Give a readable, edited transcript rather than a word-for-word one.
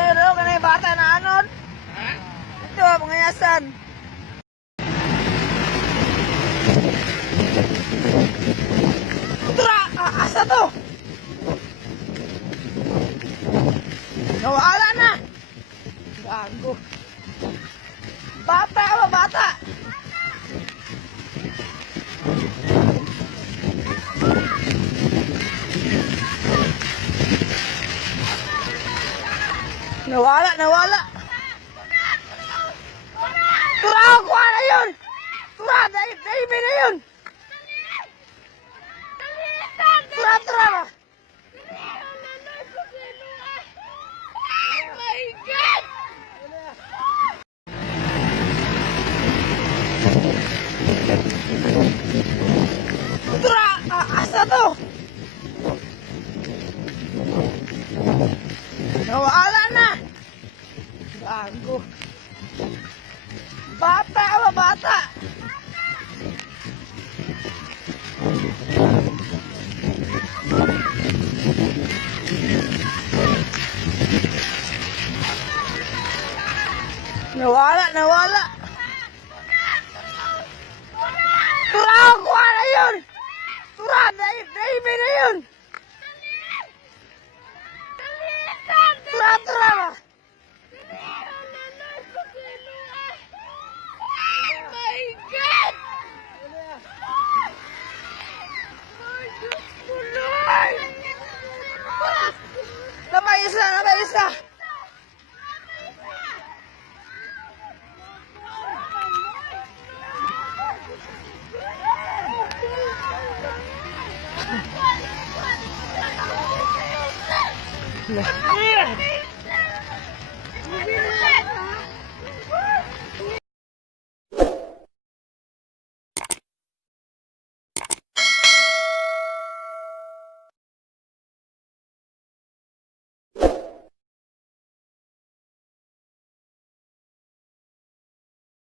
yun o, kanay bata na anon. Ito, mga yasan. Tura, asa to? Nawala na. Gago. Bata ba, bata? Nawala, nawala. Tura, kuha na yun. Tura, dahil na yun. Tura, tura ba? Tura, asa to? Nawala na. Gago. Bata ba, bata? Nawala, nawala. Tura, kuha na yun. Tura, dahil na yun. Tura, tura ba? Napay isa, napay isa.